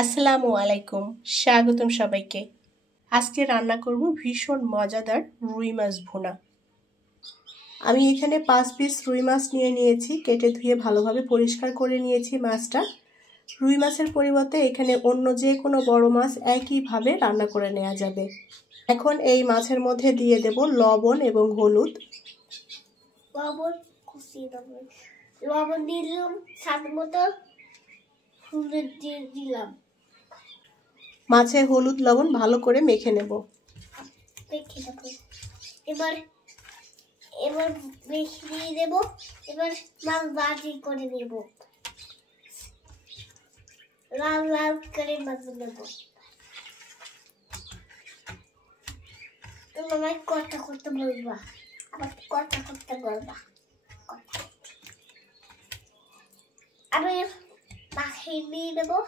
আসসালামু আলাইকুম, স্বাগতম সবাইকে। আজকে রান্না করব ভীষণ মজাদার রুই মাছ ভুনা। আমি এখানে 5 পিস রুই মাছ নিয়েছি, কেটে ধুয়ে ভালোভাবে পরিষ্কার করে নিয়েছি মাছটা। রুই মাছের পরিবর্তে এখানে অন্য যে কোনো বড় মাছ একইভাবে রান্না করে নেওয়া যাবে। এখন এই মাছের মধ্যে দিয়ে দেব লবণ এবং হলুদ। লবণ দিলাম, স্বাদ মতো হলুদ দিয়ে দিলাম। মাছে হলুদ লবণ ভালো করে মেখে নেব। এবার মেখে দিয়ে দেব। এবার মাছ ভাজি করে নেব, লাল লাল করে ভাজি নেব। তুমি আমায় কথা করতে বলবা, আবার কথা করতে বলবা। আমি মাখিয়ে নিয়ে দেবো।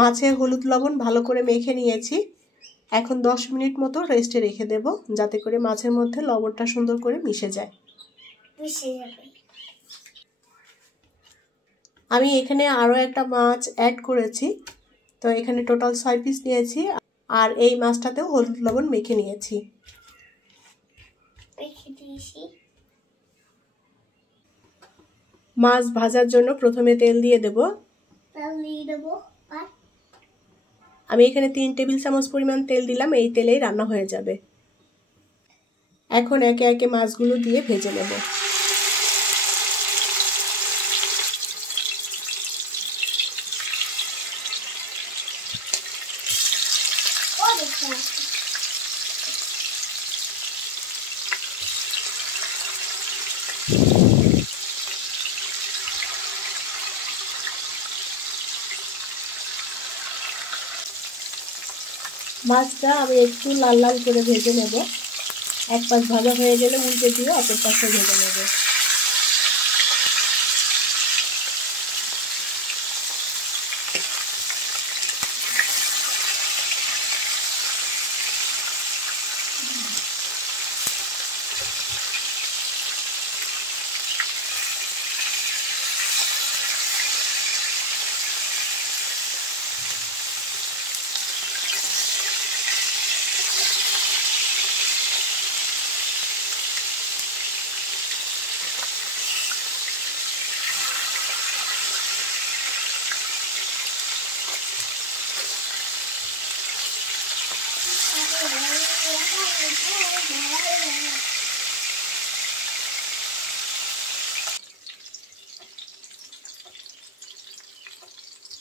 মাছে হলুদ লবণ ভালো করে মেখে নিয়েছি। এখন 10 মিনিট মতো রেস্টে রেখে দেব, যাতে করে মাছের মধ্যে লবণটা সুন্দর করে মিশে যায়। আমি এখানে আরও একটা মাছ অ্যাড করেছি, তো এখানে টোটাল 6 পিস নিয়েছি। আর এই মাছটাতেও হলুদ লবণ মেখে নিয়েছি। মাছ ভাজার জন্য প্রথমে তেল দিয়ে দেব। আমি এখানে 3 টেবিল চামচ পরিমাণ তেল দিলাম, এই তেলেই রান্না হয়ে যাবে। এখন একে একে মাছগুলো দিয়ে ভেজে নেব। মাছটা আমি একটু লাল লাল করে ভেজে নেব। এক পাশ ভাজা হয়ে গেলে উল্টে দিয়ে অপর পাশে ভেজে নেব।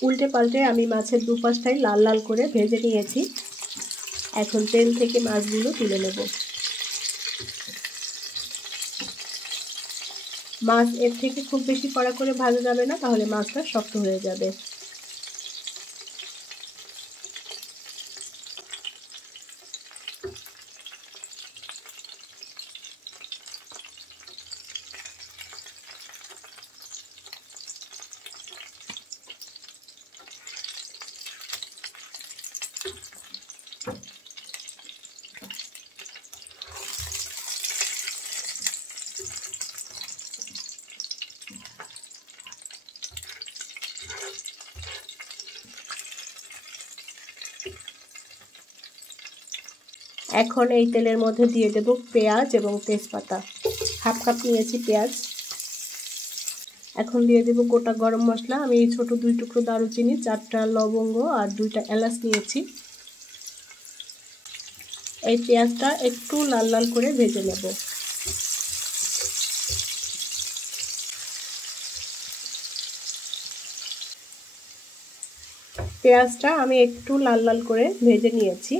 উল্টে পাল্টে আমি মাছের দুপাশটাই লাল লাল করে ভেজে নিয়েছি। এখন তেল থেকে মাছগুলো তুলে নেব। মাছ এর থেকে খুব বেশি কড়া করে ভাজা যাবে না, তাহলে মাছটা শক্ত হয়ে যাবে। এখন এই তেলের মধ্যে দিয়ে দেব পেঁয়াজ এবং তেজপাতা। হাফ কাপ নিয়েছি পেঁয়াজ। এখন দিয়ে দেব গোটা গরম মশলা। আমি এই ছোট 2 টুকরো দারুচিনি, 4টা লবঙ্গ আর 2টা এলাচ নিয়েছি। এই পেঁয়াজটা একটু লাল লাল করে ভেজে নেব। পেঁয়াজটা আমি একটু লাল লাল করে ভেজে নিয়েছি।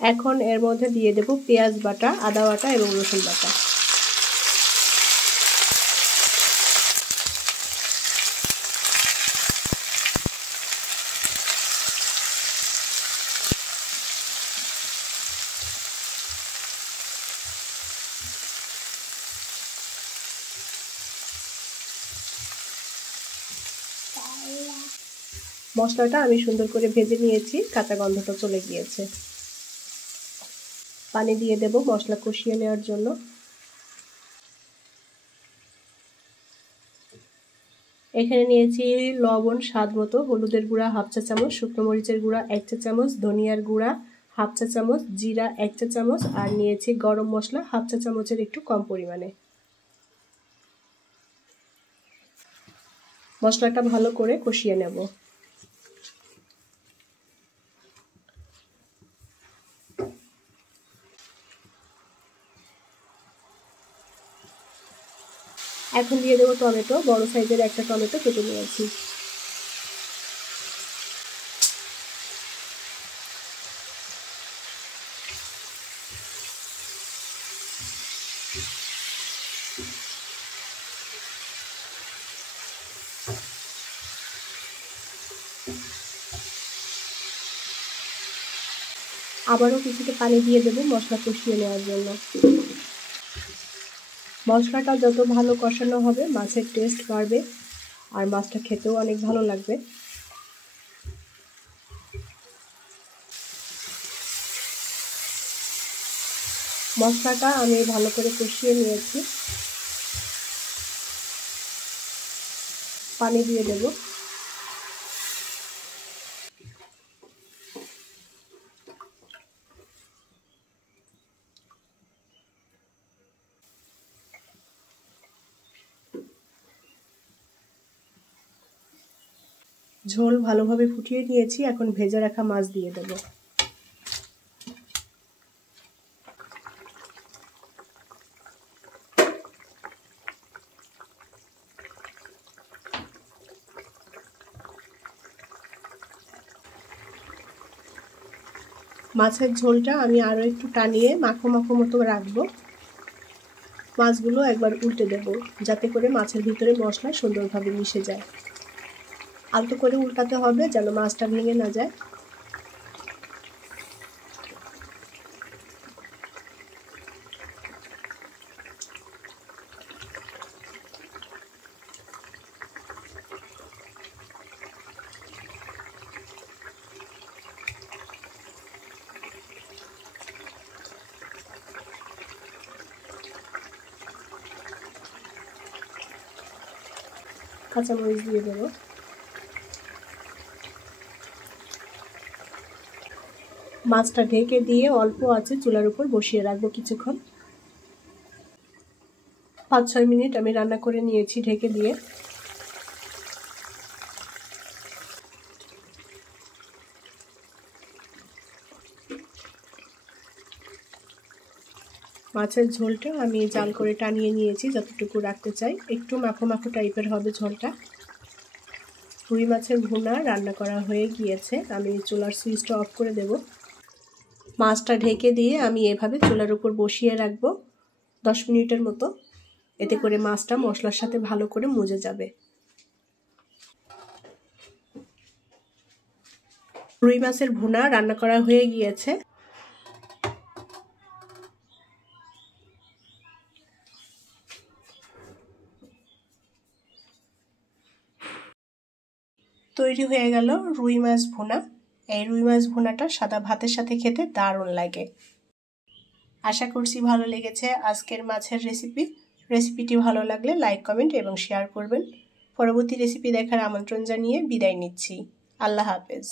এখন এর মধ্যে দিয়ে দেব পেঁয়াজ বাটা, আদা বাটা এবং রসুন বাটা। মশলাটা আমি সুন্দর করে ভেজে নিয়েছি, কাঁচা গন্ধটা চলে গিয়েছে। পানি দিয়ে দেব মশলা কষিয়ে নেওয়ার জন্য। এখানে নিয়েছি লবণ স্বাদ মতো, হলুদের গুঁড়া 1/2 চা চামচ, শুকনো মরিচের গুঁড়া 1 চা চামচ, ধনিয়ার গুঁড়া 1/2 চা চামচ, জিরা 1 চা চামচ আর নিয়েছি গরম মশলা 1/2 চা চামচের একটু কম পরিমাণে। মশলাটা ভালো করে কষিয়ে নেব। এখন দিয়ে দেবো টমেটো, বড় সাইজের একটা টমেটো কেটে নিয়েছি। আবারও কিছুটা পানি দিয়ে দেবো মশলা কষিয়ে নেওয়ার জন্য। মশলাটা যত ভালো কষানো হবে মাছের টেস্ট বাড়বে আর মাছটা খেতেও অনেক ভালো লাগবে। মশলাটা আমি ভালো করে কষিয়ে নিয়েছি। পানি দিয়ে দেব। ঝোল ভালোভাবে ফুটিয়ে নিয়েছি, এখন ভেজে রাখা মাছ দিয়ে দেব। মাছের ঝোলটা আমি আরও একটু টানিয়ে মাখো মাখো মতো রাখবো। মাছগুলো একবার উল্টে দেব যাতে করে মাছের ভিতরে মশলা সুন্দরভাবে মিশে যায়। আলতো করে উল্টাতে হবে যেন মাছটা ভেঙে না যায়। কাঁচামরিচ দিয়ে দেবো। মাছটা ঢেকে দিয়ে অল্প আঁচে চুলার উপর বসিয়ে রাখবো কিছুক্ষণ। 5-6 মিনিট আমি রান্না করে নিয়েছি ঢেকে দিয়ে। মাছের ঝোলটা আমি জাল করে টানিয়ে নিয়েছি যতটুকু রাখতে চাই, একটু মাখো মাখো টাইপের হবে ঝোলটা। রুই মাছের ভুনা রান্না করা হয়ে গিয়েছে, আমি চুলার সুইচটা অফ করে দেব। মাছটা ঢেকে দিয়ে আমি এভাবে চুলার উপর বসিয়ে রাখবো 10 মিনিটের মতো, এতে করে মাছটা মশলার সাথে ভালো করে মজে যাবে। রুই মাছের ভুনা রান্না করা হয়ে গিয়েছে। তৈরি হয়ে গেল রুই মাছ ভুনা। এই রুই মাছ ভুনাটা সাদা ভাতের সাথে খেতে দারুণ লাগে। আশা করছি ভালো লেগেছে আজকের মাছের রেসিপিটি ভালো লাগলে লাইক, কমেন্ট এবং শেয়ার করবেন। পরবর্তী রেসিপি দেখার আমন্ত্রণ জানিয়ে বিদায় নিচ্ছি। আল্লাহ হাফেজ।